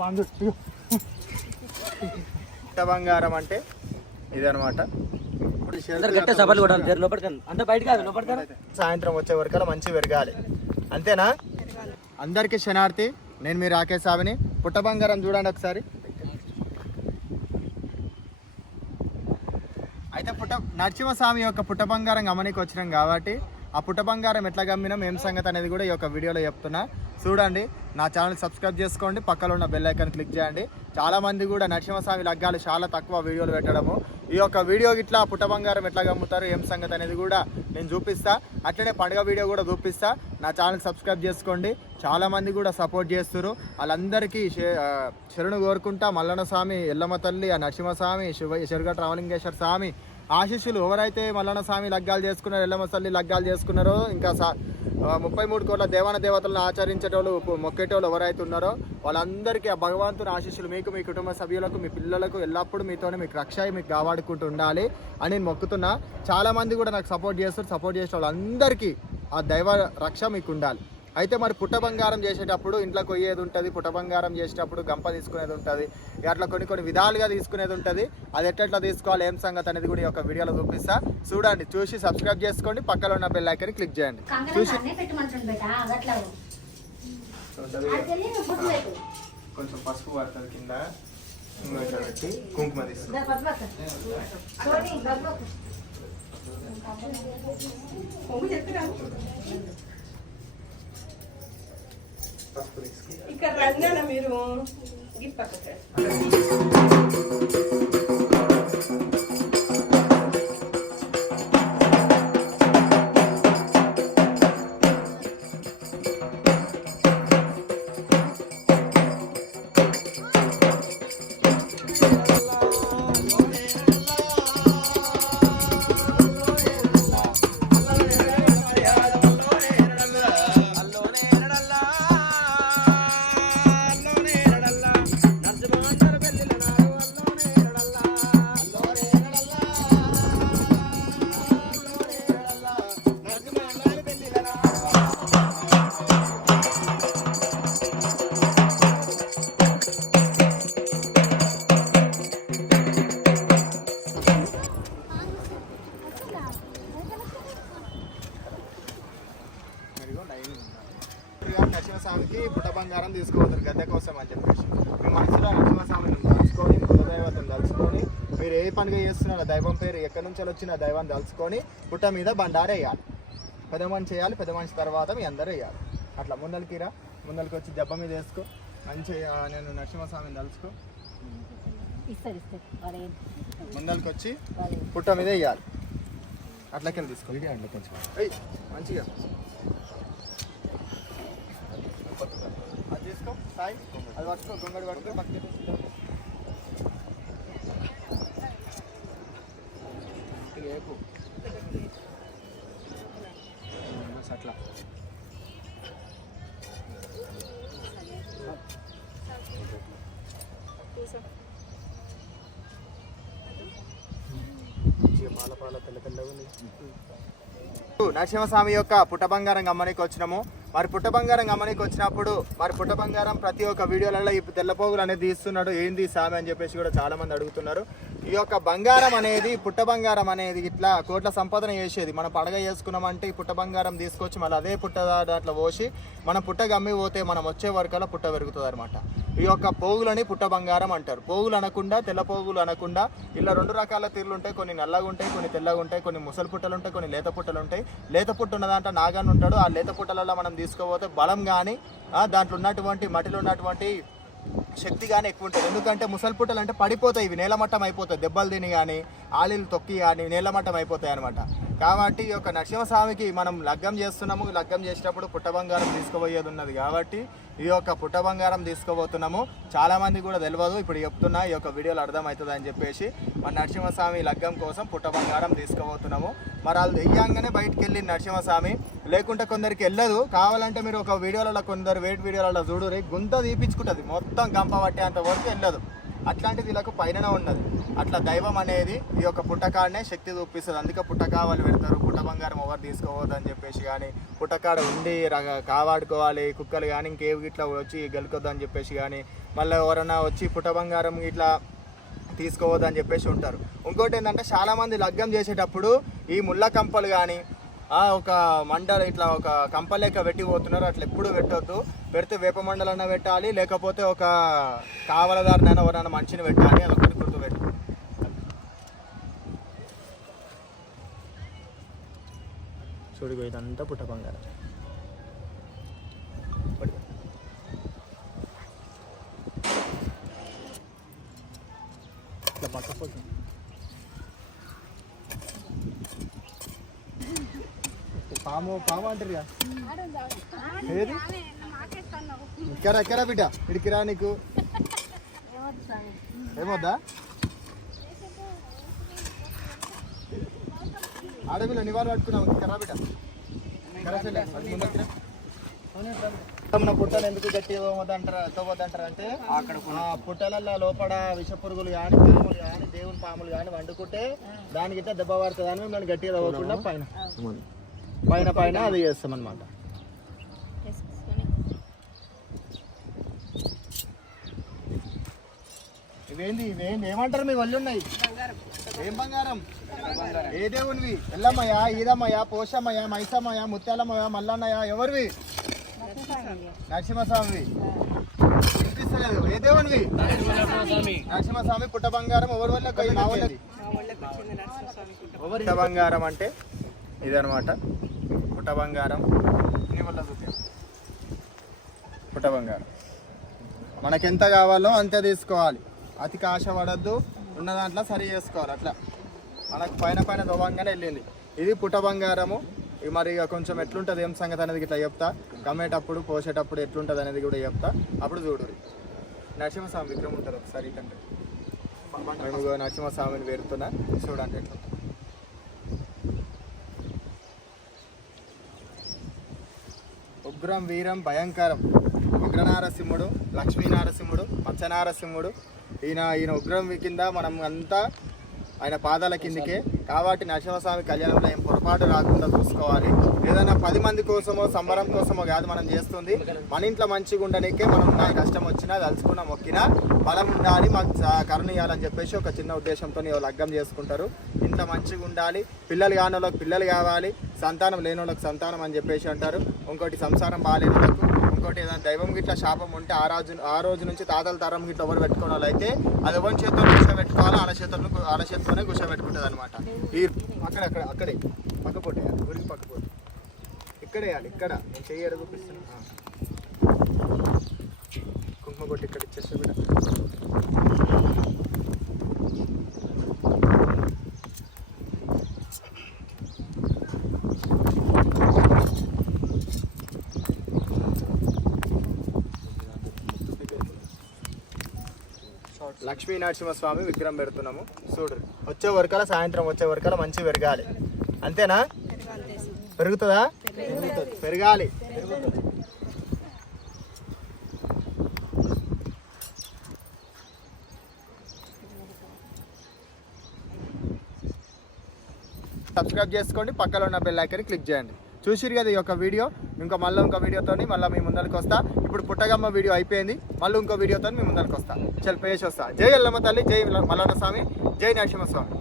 పాండు బంగారం అంటే ఇదనమాట సాయంత్రం వచ్చే వరకు మంచి పెరగాలి. అంతేనా? అందరికీ శనార్థి నేను మీ రాకేష్ సావిని పుట్ట బంగారం చూడండి ఒకసారి. అయితే పుట్ట నరసింహస్వామి యొక్క పుట్ట బంగారం గమనికి వచ్చినాం కాబట్టి ఆ పుట్ట బంగారం ఎట్లా గమ్మినాం ఏం సంగతి అనేది కూడా ఈ యొక్క వీడియోలో చెప్తున్నా. చూడండి నా ఛానల్ సబ్స్క్రైబ్ చేసుకోండి పక్కలో ఉన్న బెల్ ఐకాన్ క్లిక్ చేయండి. చాలామంది కూడా నరసింహస్వామి లగ్గాలు చాలా తక్కువ వీడియోలు పెట్టడము. ఈ యొక్క వీడియో ఇట్లా పుట్ట బంగారం ఎట్లా గమ్ముతారు ఏం సంగతి అనేది కూడా నేను చూపిస్తా. అట్లనే పండుగ వీడియో కూడా చూపిస్తా. నా ఛానల్ సబ్స్క్రైబ్ చేసుకోండి. చాలామంది కూడా సపోర్ట్ చేస్తారు వాళ్ళందరికీ శే- శరణు కోరుకుంటా. మల్లన్న స్వామి ఎల్లమ్మ తల్లి ఆ నరసింహస్వామి శివ శిరగట్ట రామలింగేశ్వర స్వామి ఆశీస్సులు ఎవరైతే మల్లన్న స్వామి లగ్గాలు చేసుకున్నారో ఎల్లమసల్లి లగ్గాలు చేసుకున్నారో ఇంకా సా ముప్పై మూడు కోట్ల దేవాన దేవతలను ఆచరించేటోళ్ళు మొక్కేటోళ్ళు ఎవరైతే ఉన్నారో వాళ్ళందరికీ ఆ భగవంతుని ఆశీస్సులు మీకు మీ కుటుంబ సభ్యులకు మీ పిల్లలకు ఎల్లప్పుడూ మీతోనే మీకు రక్ష మీకు కాపాడుకుంటూ ఉండాలి అని నేను మొక్కుతున్నా. చాలామంది కూడా నాకు సపోర్ట్ చేస్తారు. సపోర్ట్ చేసే వాళ్ళందరికీ ఆ దైవ రక్ష మీకు ఉండాలి. అయితే మరి పుట్ట బంగారం చేసేటప్పుడు ఇంట్లో కొయ్యేది ఉంటుంది పుట్ట బంగారం చేసేటప్పుడు గంప తీసుకునేది ఉంటుంది. అట్లా కొన్ని కొన్ని విధాలుగా తీసుకునేది ఉంటుంది. అది ఎట్లా తీసుకోవాలి ఏం సంగతి అనేది కూడా ఈ యొక్క వీడియోలో చూపిస్తా. చూడండి చూసి సబ్స్క్రైబ్ చేసుకోండి పక్కలో ఉన్న బెల్ ఐకాన్ క్లిక్ చేయండి. చూసి కొంచెం పసుపు పడుతుంది కింద. కుంకుమ ఇక్కడ రండి మీరు గిఫ్ట్ పక్కకి బంగారం తీసుకోవద్దు గద్దె కోసం అని చెప్పేసి. మీ మనసులో నరసింహస్వామిని తలుచుకొని కులదైవతను తలుచుకొని మీరు ఏ పండుగ చేస్తున్నారో దైవం పేరు ఎక్కడి నుంచి వచ్చిన దైవాన్ని తలుచుకొని పుట్ట మీద బండారు వేయాలి. పెద్ద మనిషి చేయాలి పెద్ద మనిషి తర్వాత మీ అందరూ వేయాలి. అట్లా ముందలకి రా ముందలకి వచ్చి దెబ్బ మీద వేసుకో. మంచి నేను నరసింహస్వామిని తలుచుకో ముందలకి వచ్చి పుట్ట మీద వేయాలి. అట్లకెళ్ళి తీసుకో. వీడియో అండి కొంచెం. మంచిగా అది తీసుకో సాయి అది పట్టుకో గొంగడి పట్టుకో పక్కకి రేపు అట్లా మంచిగా పాల పాల తెల్ల తెల్లగా నరసింహస్వామి యొక్క పుట్ట బంగారం గమ్మనికి వచ్చినాము. మరి పుట్ట బంగారం గమ్మనికి వచ్చినప్పుడు మరి పుట్ట బంగారం ప్రతి ఒక్క వీడియోలలో ఈ తెల్లపోగులు అనేది తీస్తున్నాడు. ఏంది స్వామి అని చెప్పేసి కూడా చాలా మంది అడుగుతున్నారు. ఈ యొక్క బంగారం అనేది పుట్ట బంగారం అనేది ఇట్లా కోట్ల సంపాదన చేసేది. మనం పడగ చేసుకున్నామంటే ఈ పుట్ట బంగారం తీసుకొచ్చి మళ్ళీ అదే పుట్ట దాంట్లో పోసి మనం పుట్ట గమ్మి పోతే మనం వచ్చే వరకల్లా పుట్ట పెరుగుతుంది అనమాట ఈ యొక్క పోగులని పుట్ట బంగారం అంటారు. పోగులు అనకుండా తెల్ల పోగులు అనకుండా ఇలా రెండు రకాల తీర్లు ఉంటాయి. కొన్ని నల్లగా ఉంటాయి కొన్ని తెల్లగా ఉంటాయి కొన్ని ముసలి పుట్టలు ఉంటాయి కొన్ని లేత పుట్టలు ఉంటాయి. లేత పుట్ట ఉన్నదంట నాగాన్ని ఉంటాడు. ఆ లేత పుట్టలలో మనం తీసుకోపోతే బలం కానీ దాంట్లో ఉన్నటువంటి మట్టిలో ఉన్నటువంటి శక్తి కానీ ఎక్కువ ఉంటుంది. ఎందుకంటే ముసలి అంటే పడిపోతాయి ఇవి. నేలమట్టం అయిపోతాయి. దెబ్బలు తిని కానీ ఆలీలు తొక్కి కానీ నేలమట్టం అయిపోతాయి అనమాట కాబట్టి ఈ యొక్క నరసింహస్వామికి మనం లగ్గం చేస్తున్నాము. లగ్గం చేసేటప్పుడు పుట్ట బంగారం తీసుకుపోయేది ఉన్నది కాబట్టి ఈ యొక్క పుట్ట బంగారం తీసుకోబోతున్నాము చాలామంది కూడా తెలియదు ఇప్పుడు చెప్తున్నా ఈ యొక్క వీడియోలో అర్థమవుతుంది అని చెప్పేసి మన నరసింహస్వామి లగ్గం కోసం పుట్ట బంగారం తీసుకోబోతున్నాము. మరి వాళ్ళు వెయ్యంగానే బయటకు వెళ్ళి నరసింహస్వామి లేకుంటే కొందరికి వెళ్ళదు. కావాలంటే మీరు ఒక వీడియోలలో కొందరు వెయిట్ వీడియోలలో చూడు గుంత తీపించుకుంటుంది మొత్తం గంప పట్టేంత వరకు వెళ్ళదు. అట్లాంటిది వీళ్ళకు పైన ఉన్నది. అట్లా దైవం అనేది ఈ యొక్క పుట్టకాడనే శక్తి చూపిస్తుంది. అందుకే పుట్టక వాళ్ళు పెడతారు. పుట్ట బంగారం ఎవరు తీసుకోవద్దు అని చెప్పేసి కానీ పుట్టకాడ ఉండి కావాడుకోవాలి కాపాడుకోవాలి కుక్కలు కానీ ఇంకేవి ఇట్లా వచ్చి గెలుకొద్దు అని చెప్పేసి కానీ మళ్ళీ ఎవరైనా వచ్చి పుట్ట బంగారం ఇట్లా తీసుకోవద్దు అని చెప్పేసి ఉంటారు. ఇంకోటి ఏంటంటే చాలామంది లగ్గం చేసేటప్పుడు ఈ ముళ్ళ కంపలు కానీ ఒక మండల ఇట్లా ఒక కంపలేక పెట్టి పోతున్నారు. అట్లా ఎప్పుడు పెట్టొద్దు. పెడితే వేప మండలన్న పెట్టాలి. లేకపోతే ఒక కావలదారినైనా ఎవరైనా మనిషిని పెట్టాలి. అదొకటి చూడిగో ఇదంతా పుట్ట బంగారం. ఇట్లా పాము పాము అంటారు. ఏది? ఇక్కడ ఎక్కడ బిడ్డ? ఇడికి రా నీకు ఏమొద్దా? నివాళి ముందరికి రా. మన పుట్టలు ఎందుకు గట్టి తోవద్దంటారు తోవద్దంటారు అంటే అక్కడ పుట్టలల్లో లోపల విష పురుగులు కానీ పాములు కానీ దేవుని పాములు కానీ వండుకుంటే దానికి ఇట్లా దెబ్బ పడుతుంది అని మేము గట్టిగా తవ్వకుండా పైన. పైన పైన అది చేస్తాం అనమాట ఇవేంది ఇవేంది ఏమంటారు మీ వాళ్ళు ఉన్నాయి ఏం బంగారం? ఏ దేవునివి? ఎల్లమ్మయ్య ఈదమ్మయ్య పోషమ్మయ్య మైసమ్మయ్య ముత్యాలమ్మయ్య మల్లన్నయ్య ఎవరివి? నరసింహస్వామివి. వినిపిస్తలేదు ఏ దేవునివి? నరసింహస్వామి. పుట్ట బంగారం ఎవరి వల్ల పుట్ట బంగారం అంటే ఇదనమాట పుట్ట బంగారం. పుట్ట బంగారం మనకెంత కావాలో అంతే తీసుకోవాలి. అతికి ఆశ పడద్దు ఉన్న దాంట్లో సరి చేసుకోవాలి. అట్లా. మనకు పైన పైన దోవంగానే వెళ్ళింది. ఇది పుట్ట బంగారము. మరి ఇక కొంచెం ఎట్లుంటుంది ఏం సంగతి అనేది ఇట్లా చెప్తా. కమ్మేటప్పుడు పోసేటప్పుడు ఎట్లుంటుంది అనేది కూడా చెప్తా. అప్పుడు చూడు నరసింహస్వామి విగ్రహం ఉంటుంది ఒకసారి కంటే మేము నరసింహస్వామిని వేరుతున్నా చూడండి ఎట్లా ఉగ్రం వీరం భయంకరం. ఉగ్రనారసింహుడు లక్ష్మీనారసింహుడు మత్స్యనారసింహుడు ఈయన ఈయన ఉగ్రం కింద మనం అంతా ఆయన పాదాల కిందికే. కాబట్టి నరసింహస్వామి కళ్యాణంలో ఏం పొరపాటు రాకుండా చూసుకోవాలి. ఏదైనా పది మంది కోసమో సంబరం కోసమో కాదు మనం చేస్తుంది. మన ఇంట్లో మంచిగా ఉండడానికే మనం నా కష్టం వచ్చినా తలుచుకున్నా మొక్కినా బలం ఉండాలి. మాకు స- కరుణ ఇవ్వాలని చెప్పేసి ఒక చిన్న ఉద్దేశంతో లగ్గం చేసుకుంటారు. ఇంత మంచిగా ఉండాలి. పిల్లలు కాని వాళ్ళకి పిల్లలు కావాలి. సంతానం లేని వాళ్ళకి సంతానం అని చెప్పేసి అంటారు. ఇంకోటి సంసారం బాగాలేని వాళ్ళకు ఇంకోటి ఏదైనా దైవం గిట్ల శాపం ఉంటే ఆ రోజు ఆ రోజు నుంచి తాతల తరం గిట్ల ఎవరు పెట్టుకున్న అది ఎవరి చేతితో గుస పెట్టుకోవాలి ఆల చేతులను ఆల చేతితోనే గుస పెట్టుకుంటుంది అనమాట ఈ అక్కడ అక్కడ అక్కడే. పక్క పొట్టేయాలి గురికి పక్క ఇక్కడ వేయాలి ఇక్కడ. నేను చెయ్యి ఎడ కుంకుమ కొట్టి ఇక్కడ ఇచ్చేస్తే బిడ్డ లక్ష్మీ నరసింహస్వామి విగ్రహం పెడుతున్నాము. చూడు వచ్చే వరకల సాయంత్రం వచ్చే వరకల మంచి పెరగాలి. అంతేనా? పెరుగుతుందా? పెరగాలి. సబ్స్క్రైబ్ చేసుకోండి పక్కలో ఉన్న బెల్ ఐకన్ క్లిక్ చేయండి. చూసిరు కదా ఈ యొక్క వీడియో ఇంకా మళ్ళీ ఇంకో వీడియోతోని మళ్ళీ మీ ముందరికి వస్తా. ఇప్పుడు పుట్టగమ్మ వీడియో అయిపోయింది. మళ్ళీ ఇంకో వీడియోతో మీ ముందరికి వస్తా. చల్ వస్తా. జై ఎల్లమ్మ తల్లి జై మల్లన్న స్వామి జై నరసింహస్వామి.